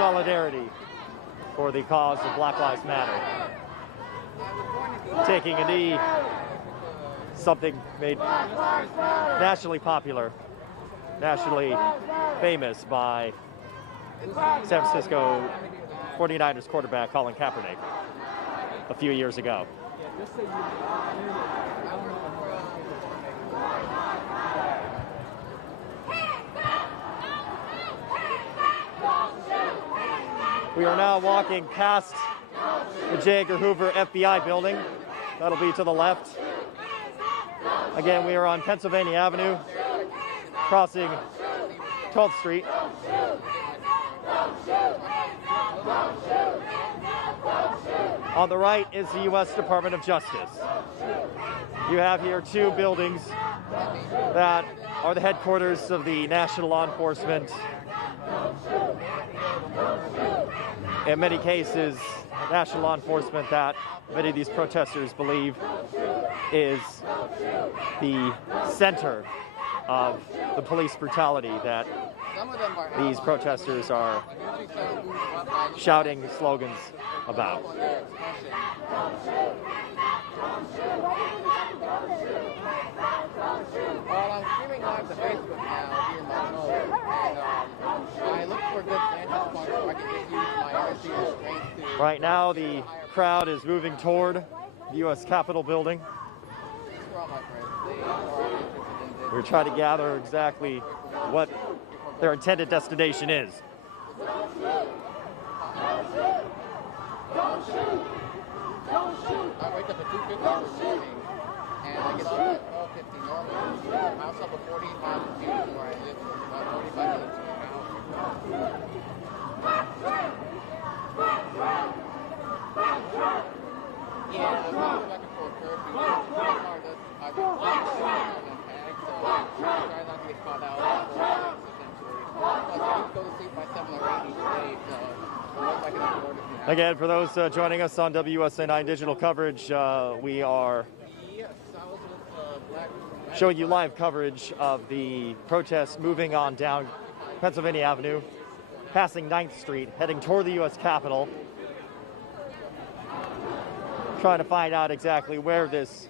solidarity for the cause of Black Lives Matter. Taking a knee, something made nationally popular, nationally famous by San Francisco 49ers quarterback Colin Kaepernick a few years ago. We are now walking past the J. Edgar Hoover FBI building. That'll be to the left. Again, we are on Pennsylvania Avenue, crossing 12th Street. On the right is the U.S. Department of Justice. You have here two buildings that are the headquarters of the National Law Enforcement. In many cases, national law enforcement that many of these protesters believe is the center of the police brutality that these protesters are shouting slogans about. Well, I'm streaming live to Facebook now here in my home, and I look for a good vantage point so I can just use my energy and strength to... Right now, the crowd is moving toward the U.S. Capitol building. These are all my friends. They are interested in this. We're trying to gather exactly what their intended destination is. I wake up at 2:50 in the morning, and I get up at 12:50 normally. I also have a 48-mile commute from where I live, so it's about 45 minutes from my house. Yeah, I'm going back and forth curfew. I've been on tag, so I try not to get caught out for essentially. Plus, I need to go to sleep by 7 or 8 each day, so I can afford it now. Again, for those joining us on WUSA 9 digital coverage, we are showing you live coverage of the protests moving on down Pennsylvania Avenue, passing 9th Street, heading toward the U.S. Capitol, trying to find out exactly where this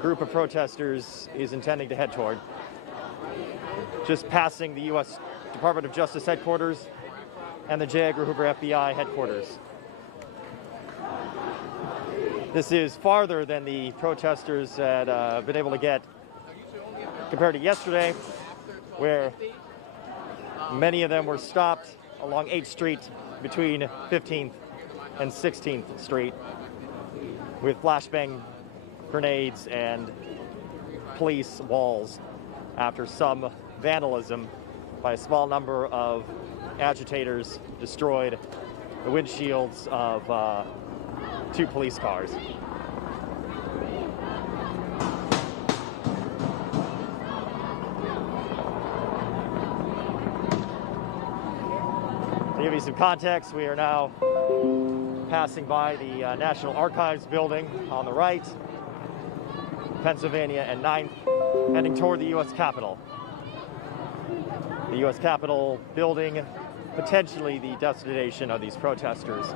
group of protesters is intending to head toward. Just passing the U.S. Department of Justice headquarters and the J. Edgar Hoover FBI headquarters. This is farther than the protesters had been able to get compared to yesterday, where many of them were stopped along 8th Street between 15th and 16th Street with flashbang grenades and police walls after some vandalism by a small number of agitators destroyed the windshields of 2 police cars. To give you some context, we are now passing by the National Archives building on the right, Pennsylvania and 9th, heading toward the U.S. Capitol. The U.S. Capitol building, potentially the destination of these protesters.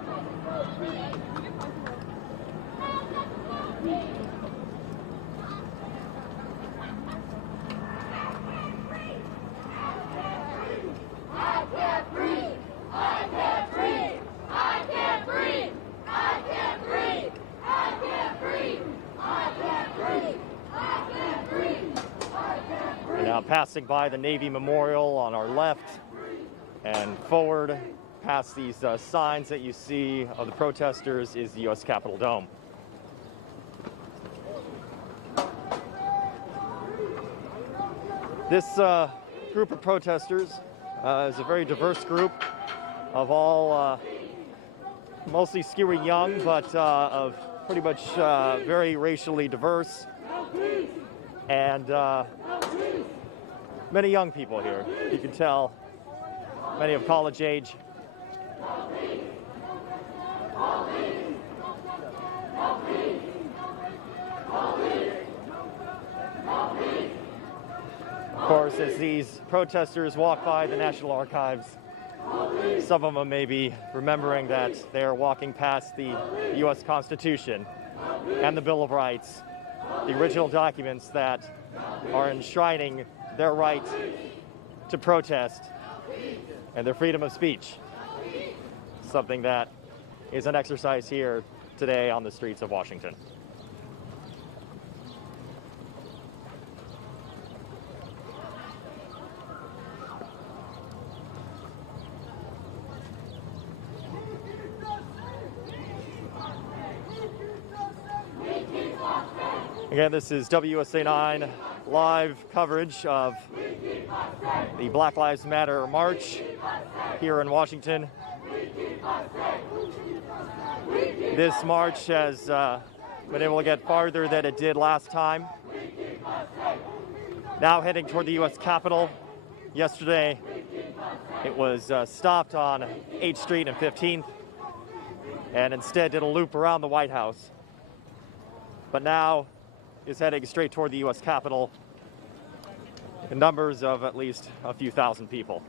Now passing by the Navy Memorial on our left and forward past these signs that you see of the protesters is the U.S. Capitol Dome. This group of protesters is a very diverse group of all mostly skewing young, but of pretty much very racially diverse, and many young people here. You can tell many of college age. Of course, as these protesters walk by the National Archives, Some of them may be remembering that they are walking past the U.S. Constitution and the Bill of Rights, the original documents that are enshrining their right to protest and their freedom of speech. Something that is an exercise here today on the streets of Washington. Again, this is WUSA 9 live coverage of the Black Lives Matter March here in Washington. This march has been able to get farther than it did last time. Now heading toward the U.S. Capitol. Yesterday, it was stopped on 8th Street and 15th, and instead did a loop around the White House. But now is heading straight toward the U.S. Capitol in numbers of at least a few thousand people.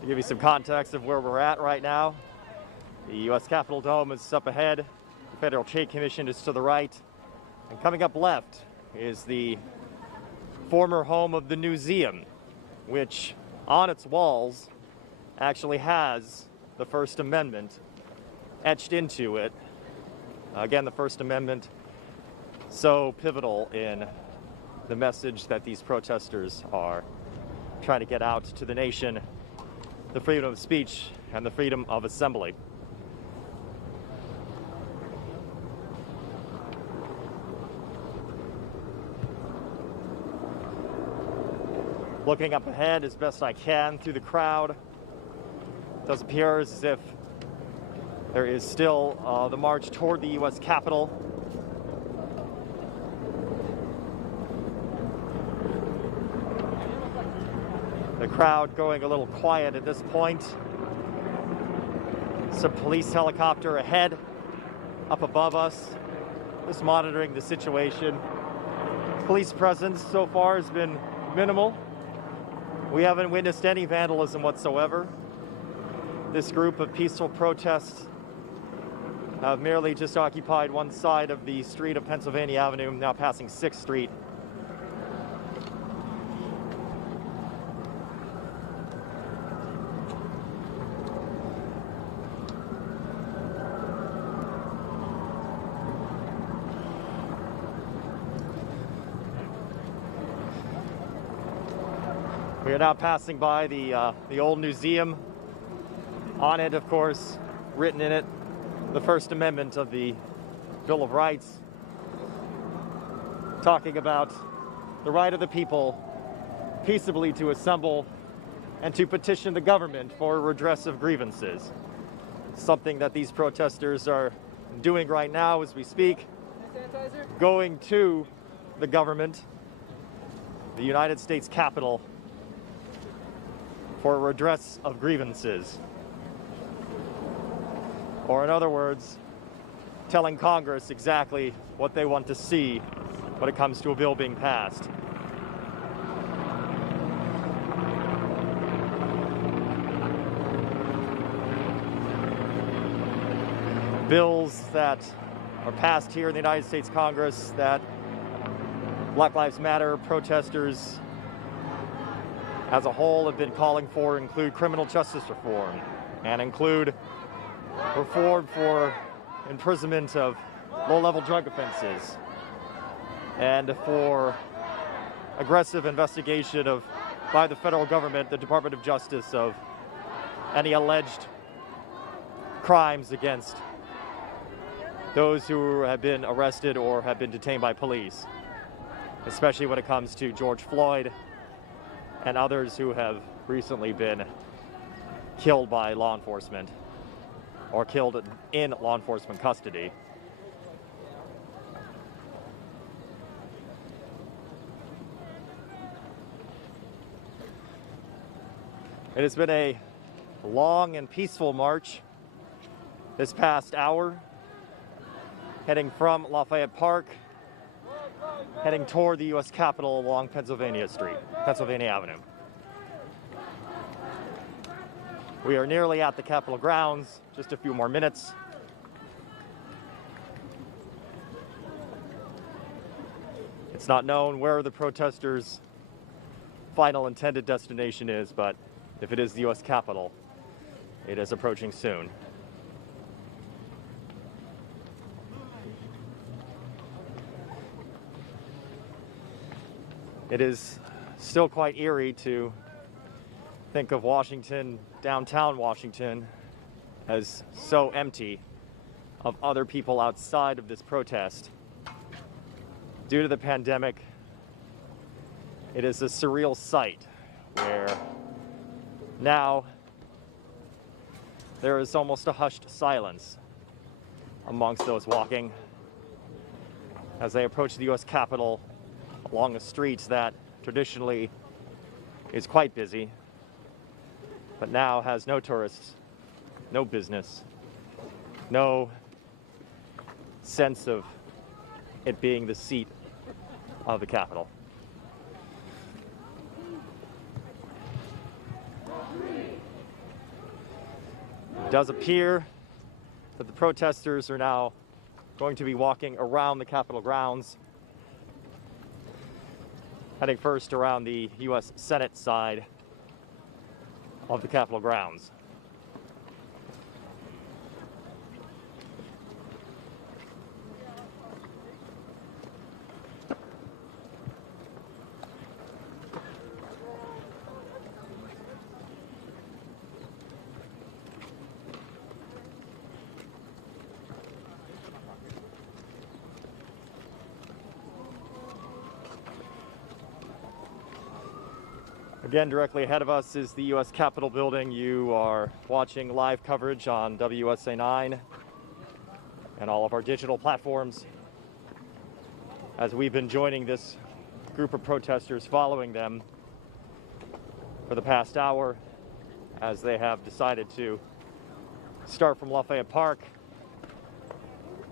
To give you some context of where we're at right now, the U.S. Capitol Dome is up ahead, the Federal Trade Commission is to the right, and coming up left is the former home of the Newseum, which on its walls actually has the First Amendment etched into it. Again, the First Amendment, so pivotal in the message that these protesters are trying to get out to the nation, the freedom of speech and the freedom of assembly. Looking up ahead as best I can through the crowd, it does appear as if there is still the march toward the U.S. Capitol. The crowd going a little quiet at this point. Some police helicopter ahead, up above us, just monitoring the situation. Police presence so far has been minimal. We haven't witnessed any vandalism whatsoever. This group of peaceful protests have merely just occupied one side of the street of Pennsylvania Avenue, now passing 6th Street. We are now passing by the old Newseum. On it, of course, written in it, the First Amendment of the Bill of Rights, talking about the right of the people peaceably to assemble and to petition the government for redress of grievances. Something that these protesters are doing right now as we speak, going to the government, the United States Capitol, for redress of grievances. Or in other words, telling Congress exactly what they want to see when it comes to a bill being passed. Bills that are passed here in the United States Congress that Black Lives Matter protesters as a whole have been calling for include criminal justice reform and include reform for imprisonment of low-level drug offenses and for aggressive investigation of by the federal government, the Department of Justice, of any alleged crimes against those who have been arrested or have been detained by police, especially when it comes to George Floyd and others who have recently been killed by law enforcement or killed in law enforcement custody. It has been a long and peaceful march this past hour, heading from Lafayette Park, heading toward the U.S. Capitol along Pennsylvania Avenue. We are nearly at the Capitol grounds, just a few more minutes. It's not known where the protesters' final intended destination is, but if it is the U.S. Capitol, it is approaching soon. It is still quite eerie to think of Washington, downtown Washington, as so empty of other people outside of this protest. Due to the pandemic, it is a surreal sight where now there is almost a hushed silence amongst those walking as they approach the U.S. Capitol along the streets that traditionally is quite busy, but now has no tourists, no business, no sense of it being the seat of the Capitol. It does appear that the protesters are now going to be walking around the Capitol grounds, heading first around the U.S. Senate side of the Capitol grounds. Again, directly ahead of us is the U.S. Capitol building. You are watching live coverage on WUSA 9 and all of our digital platforms as we've been joining this group of protesters, following them for the past hour as they have decided to start from Lafayette Park,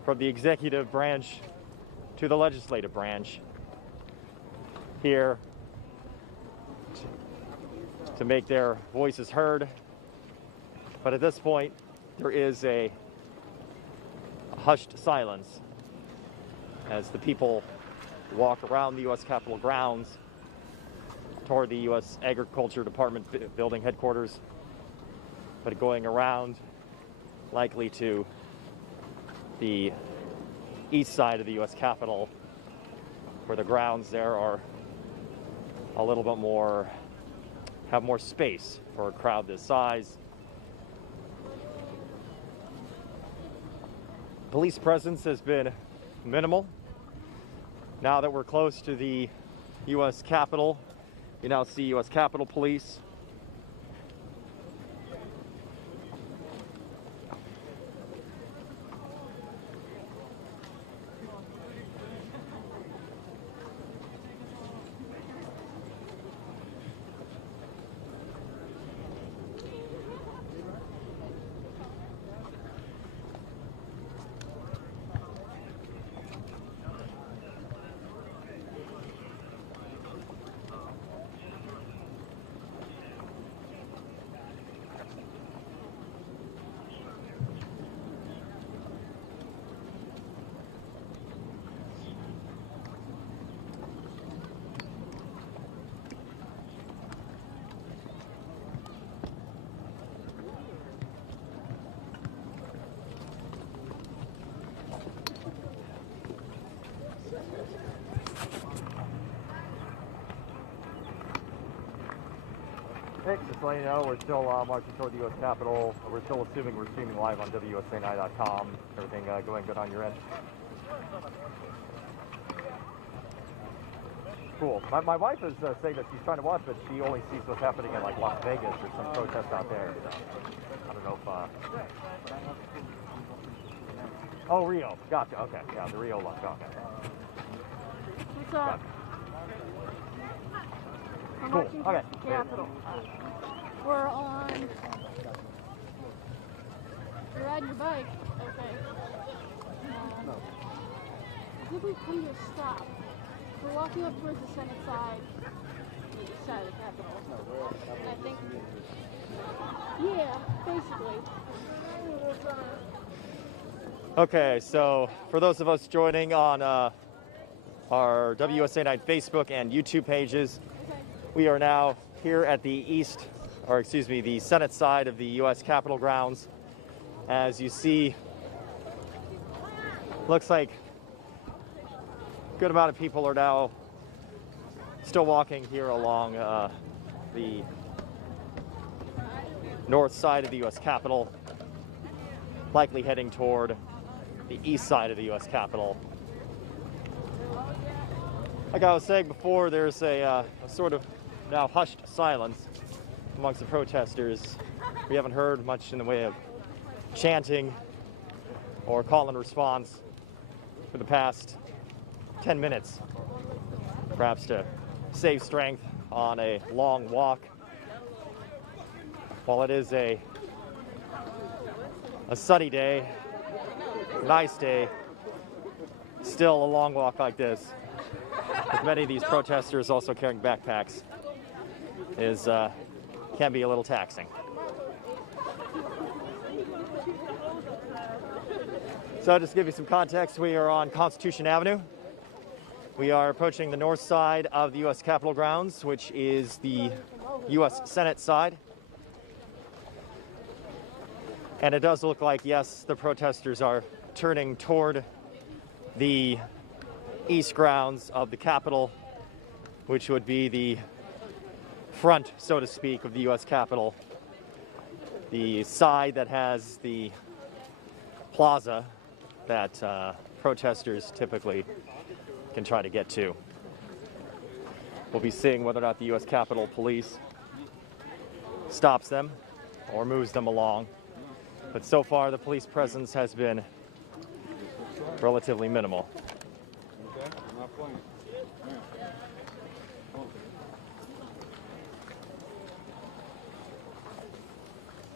from the executive branch to the legislative branch, here to make their voices heard. But at this point, there is a hushed silence as the people walk around the U.S. Capitol grounds toward the U.S. Agriculture Department building headquarters, but going around likely to the east side of the U.S. Capitol, where the grounds there are a little bit more, have more space for a crowd this size. Police presence has been minimal. Now that we're close to the U.S. Capitol, you now see U.S. Capitol Police. Hey, just to let you know, we're still marching toward the U.S. Capitol. We're still assuming we're streaming live on WUSA9.com. Everything going good on your end? Cool. My wife is saying that she's trying to watch, but she only sees what's happening in like Las Vegas or some protest out there. So I don't know if. Oh, Rio. Gotcha. Okay. Yeah, the Rio one. Okay. What's up? Gotcha. I'm Cool. watching Okay. Capitol. We're on. You're riding your bike. Okay. I think we've come to a stop. We're walking up towards the Senate side, the east side of the Capitol. I think. Yeah, basically. Okay, so for those of us joining on our WSA 9 Facebook and YouTube pages, we are now here at the the Senate side of the U.S. Capitol grounds. As you see, looks like a good amount of people are now still walking here along the north side of the U.S. Capitol, likely heading toward the east side of the U.S. Capitol. Like I was saying before, there's a sort of now hushed silence amongst the protesters. We haven't heard much in the way of chanting or call and response for the past 10 minutes, perhaps to save strength on a long walk. While it is a sunny day, nice day, still a long walk like this, with many of these protesters also carrying backpacks, can be a little taxing. So just to give you some context, we are on Constitution Avenue. We are approaching the north side of the U.S. Capitol grounds, which is the U.S. Senate side. And it does look like, yes, the protesters are turning toward the east grounds of the Capitol, which would be the front, so to speak, of the U.S. Capitol. The side that has the plaza that protesters typically can try to get to. We'll be seeing whether or not the U.S. Capitol Police stops them or moves them along. But so far, the police presence has been relatively minimal.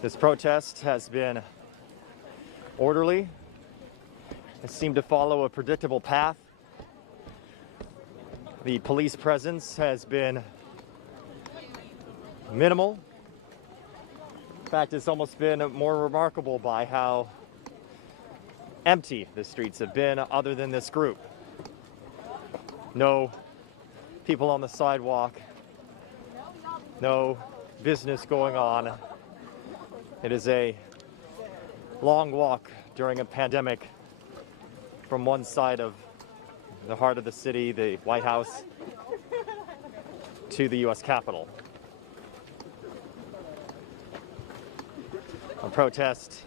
This protest has been orderly. It seemed to follow a predictable path. The police presence has been minimal. In fact, it's almost been more remarkable by how empty the streets have been, other than this group. No people on the sidewalk, no business going on. It is a long walk during a pandemic from one side of the heart of the city, the White House, to the U.S. Capitol. A protest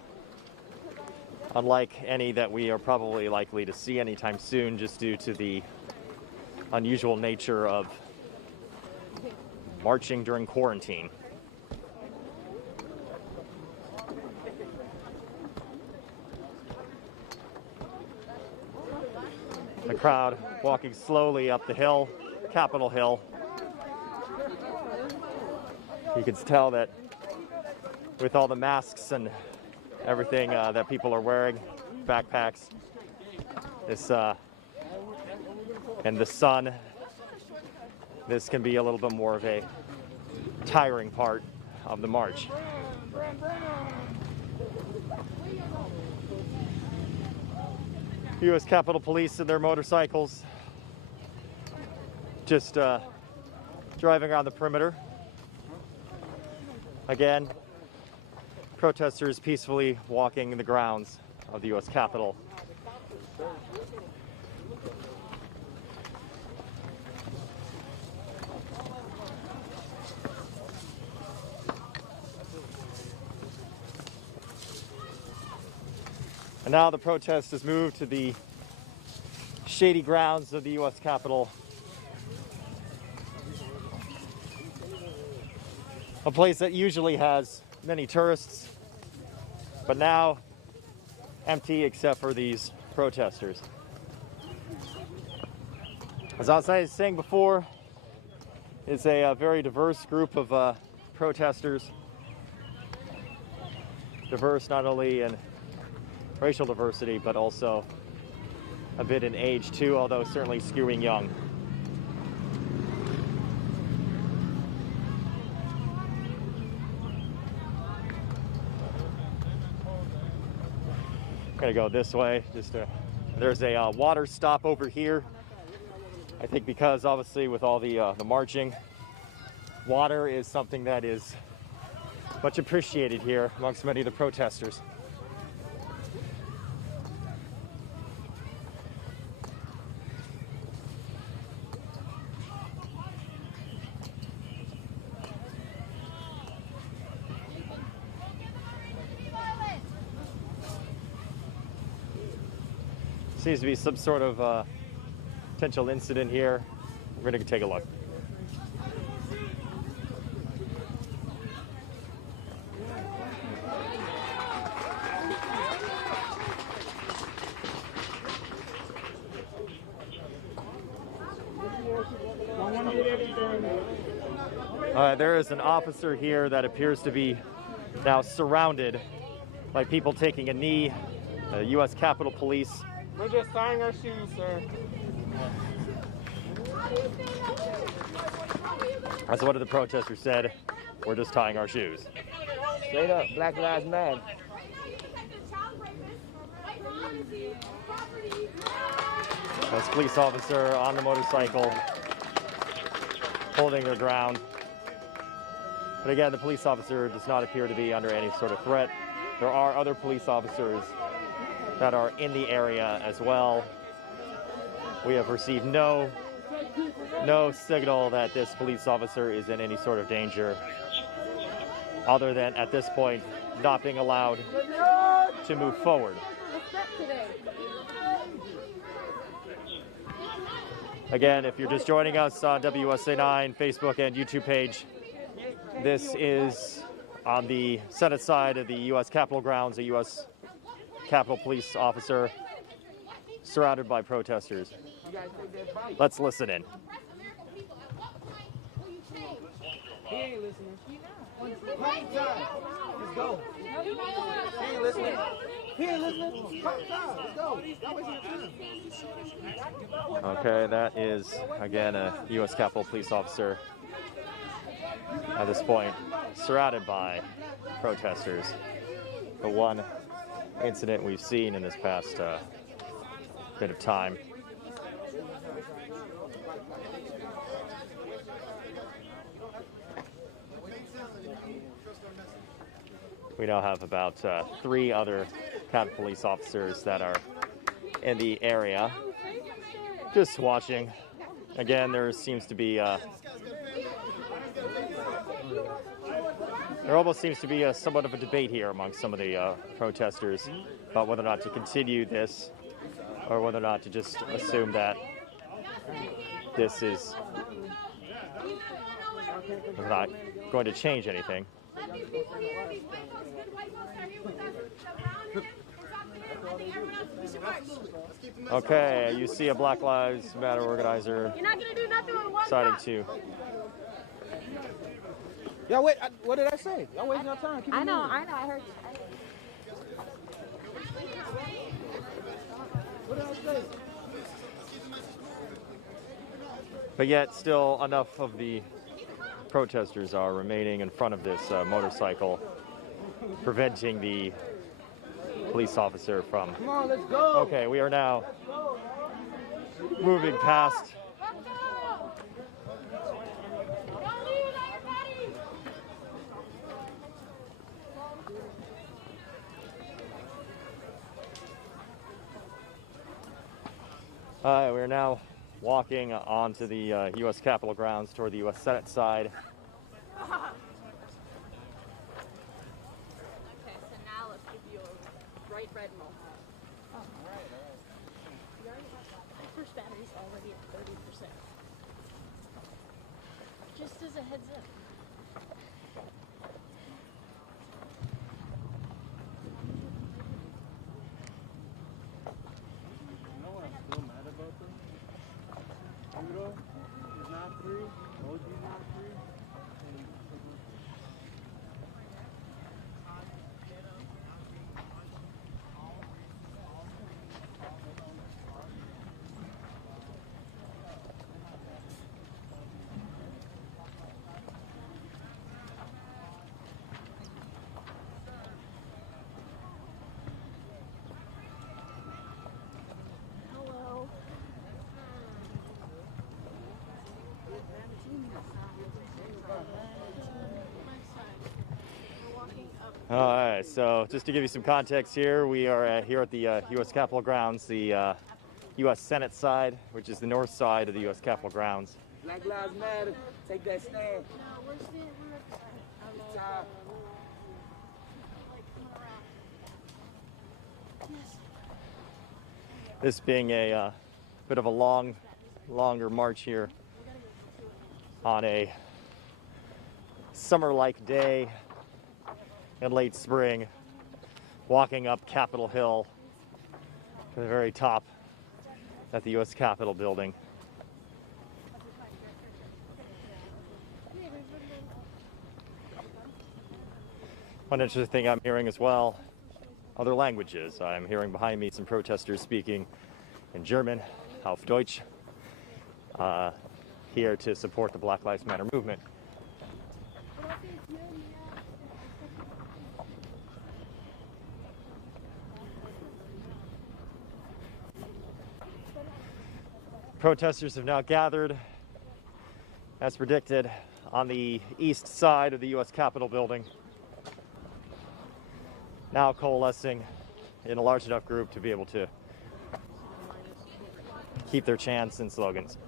unlike any that we are probably likely to see anytime soon, just due to the unusual nature of marching during quarantine. The crowd walking slowly up the hill, Capitol Hill. You can tell that with all the masks and everything that people are wearing, backpacks, and the sun, this can be a little bit more of a tiring part of the march. U.S. Capitol Police and their motorcycles just driving around the perimeter. Again, protesters peacefully walking the grounds of the U.S. Capitol. And now the protest has moved to the shady grounds of the U.S. Capitol. A place that usually has many tourists, but now empty except for these protesters. As I was saying before, it's a very diverse group of protesters. diverse not only in racial diversity, but also a bit in age too, although certainly skewing young. Gonna go this way. There's a water stop over here. I think because obviously with all the marching, water is something that is much appreciated here amongst many of the protesters. Seems to be some sort of potential incident here. We're going to take a look. There is an officer here that appears to be now surrounded by people taking a knee. U.S. Capitol Police. We're just tying our shoes, sir. As one of the protesters said, we're just tying our shoes. Straight up, Black Lives Matter. This police officer on the motorcycle holding their ground. But again, the police officer does not appear to be under any sort of threat. There are other police officers that are in the area as well. We have received no signal that this police officer is in any sort of danger, other than at this point not being allowed to move forward. Again, if you're just joining us on WSA9 Facebook and YouTube page, this is on the Senate side of the U.S. Capitol grounds, a U.S. Capitol Police officer surrounded by protesters. Let's listen in. He ain't listening. Let's go. He ain't listening. He ain't listening. Let's go. Okay, that is, again, a U.S. Capitol Police officer at this point, surrounded by protesters. The one incident we've seen in this past bit of time. We now have about 3 other Capitol Police officers that are in the area, just watching. Again, there seems to be there almost seems to be somewhat of a debate here amongst some of the protesters about whether or not to continue this or whether or not to just assume that this is not going to change anything. Okay, you see a Black Lives Matter organizer deciding to. Yeah, wait, what did I say? Y'all wasting your time. I know, I heard you. What did I say? But yet, still enough of the protesters are remaining in front of this motorcycle, preventing the police officer from. Come on, let's go. Okay, we are now moving past. We're now walking onto the U.S. Capitol grounds toward the U.S. Senate side. Okay, so now let's give you a bright red moment. Oh, all right. You already have that. My first battery's already at 30%. Just as a heads up. You know what I'm still mad about them? Pluto is not free, OG is not free, and All right, so just to give you some context here, we are here at the U.S. Capitol grounds, the U.S. Senate side, which is the north side of the U.S. Capitol grounds. Black Lives Matter. Take that stand. No, we're standing. It's time. Like coming around. Yes. This being a bit of a longer march here on a summer-like day in late spring, walking up Capitol Hill to the very top at the U.S. Capitol building. One interesting thing I'm hearing as well, other languages. I'm hearing behind me some protesters speaking in German, auf Deutsch, here to support the Black Lives Matter movement. Protesters have now gathered, as predicted, on the east side of the U.S. Capitol building, now coalescing in a large enough group to be able to keep their chants and slogans.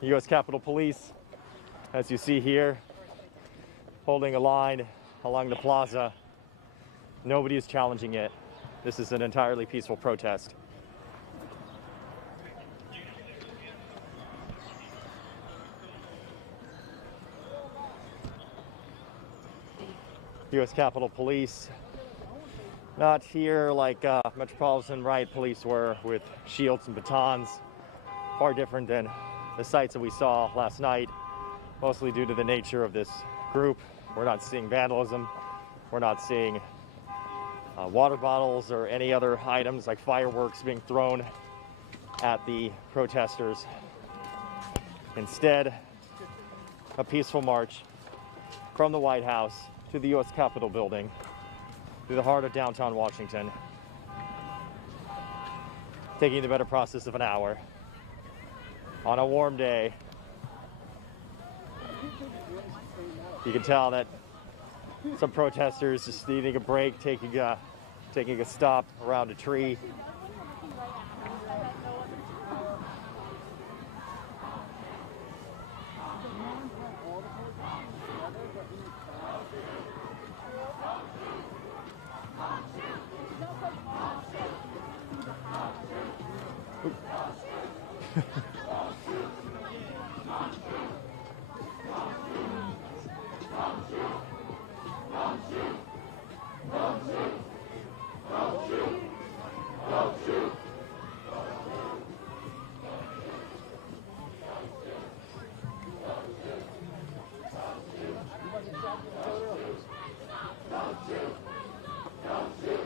The U.S. Capitol Police, as you see here, holding a line along the plaza. Nobody is challenging it. This is an entirely peaceful protest. U.S. Capitol Police, not here like Metropolitan Riot Police were with shields and batons, far different than the sights that we saw last night, mostly due to the nature of this group. We're not seeing vandalism, we're not seeing water bottles or any other items like fireworks being thrown at the protesters. Instead, a peaceful march from the White House to the U.S. Capitol building, through the heart of downtown Washington, taking the better process of an hour on a warm day. You can tell that some protesters just needing a break, taking a stop around a tree.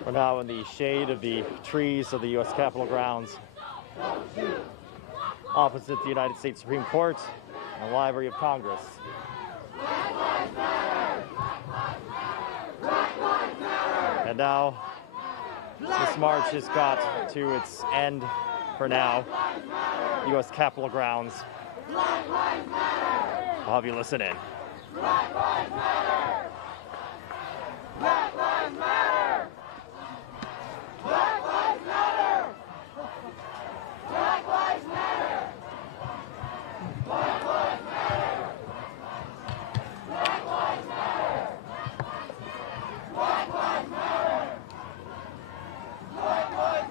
We're now in the shade of the trees of the U.S. Capitol grounds, opposite the United States Supreme Court and the Library of Congress. And now, this march has got to its end for now. U.S. Capitol grounds. I'll have you listen in. Black Lives Matter! Black Lives Matter! Black Lives Matter! Black Lives Matter! Black Lives Matter! Black Lives Matter! Black Lives Matter! Black Lives Matter! Black Lives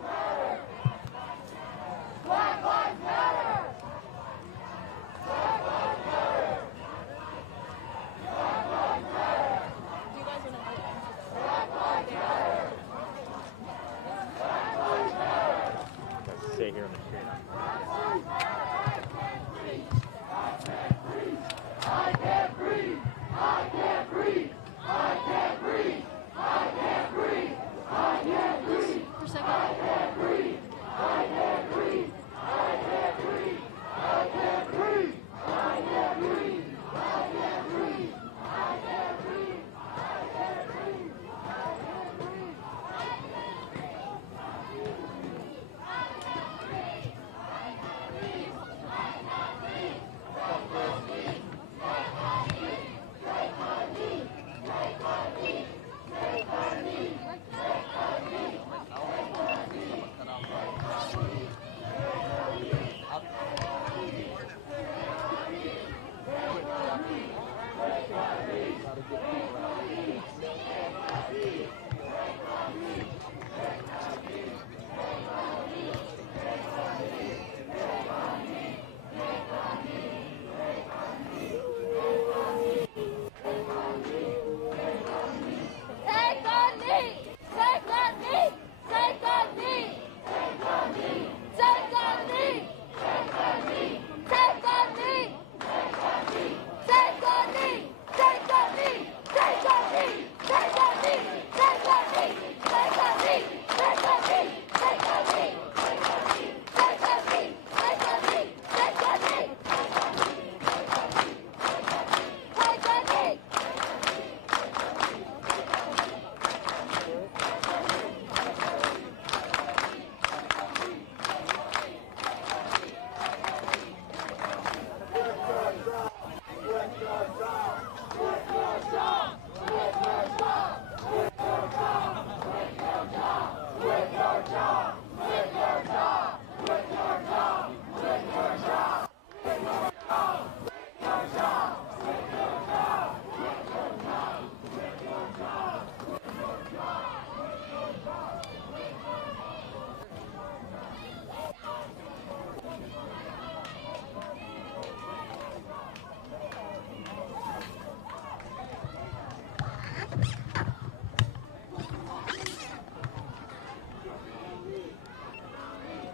Matter! Black Lives Matter! Stay here in the shade. I can't breathe! I can't breathe! I can't breathe! I can't breathe! I can't breathe! For a second. I can't breathe! I can't breathe! I can't breathe! I can't breathe! I can't breathe! I can't breathe! I can't breathe! I can't breathe! I can't breathe!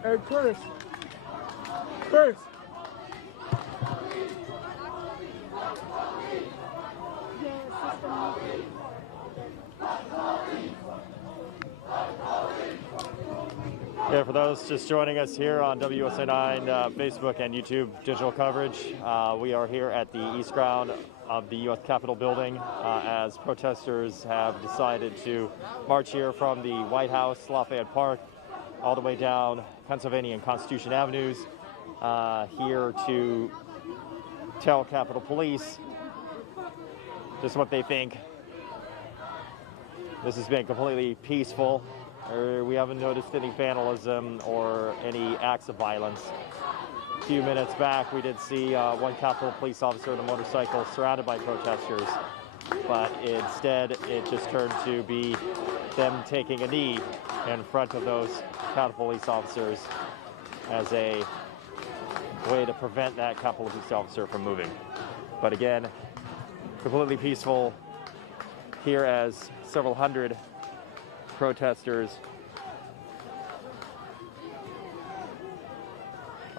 Hey, Chris. Chris. Yeah, for those just joining us here on WSA9 Facebook and YouTube digital coverage, we are here at the east ground of the U.S. Capitol building as protesters have decided to march here from the White House, Lafayette Park, all the way down Pennsylvania and Constitution Avenues, here to tell Capitol Police just what they think. This has been completely peaceful. We haven't noticed any vandalism or any acts of violence. A few minutes back, we did see one Capitol Police officer on a motorcycle surrounded by protesters, but instead it just turned to be them taking a knee in front of those Capitol Police officers as a way to prevent that Capitol Police officer from moving. But again, completely peaceful here as several hundred protesters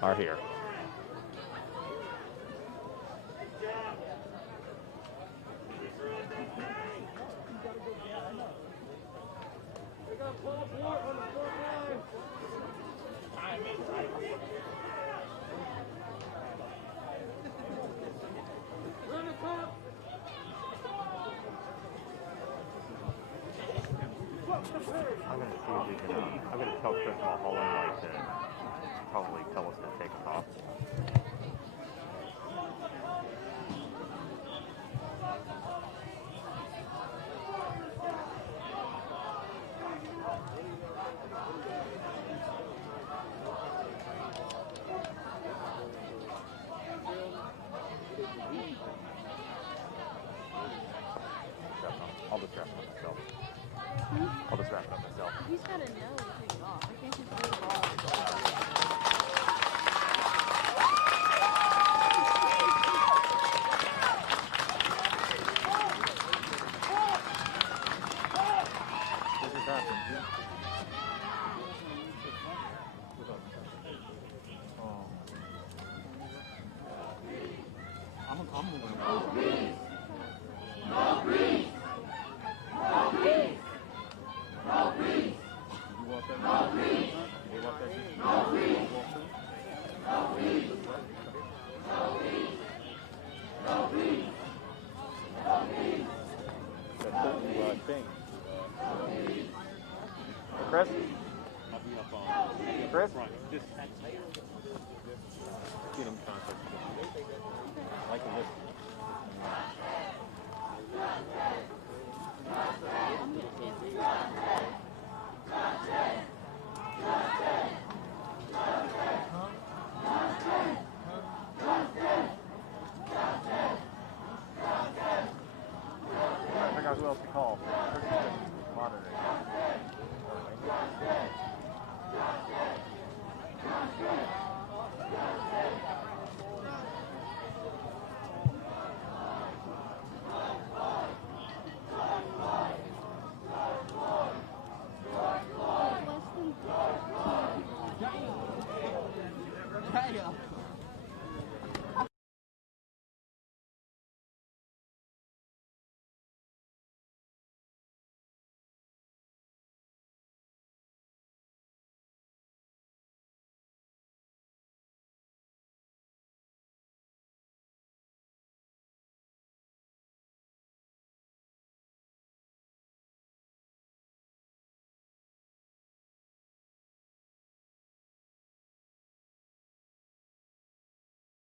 are here. I'm gonna see if we can. I'm gonna tell Chris Mulholland to probably tell us to take us off. I'll just wrap it up myself. I'll just wrap it up myself. He's got to know to take it off. I can't just leave it off. Chris? Chris? Just get in contact. Like this. I figure out who else to call. Monitoring.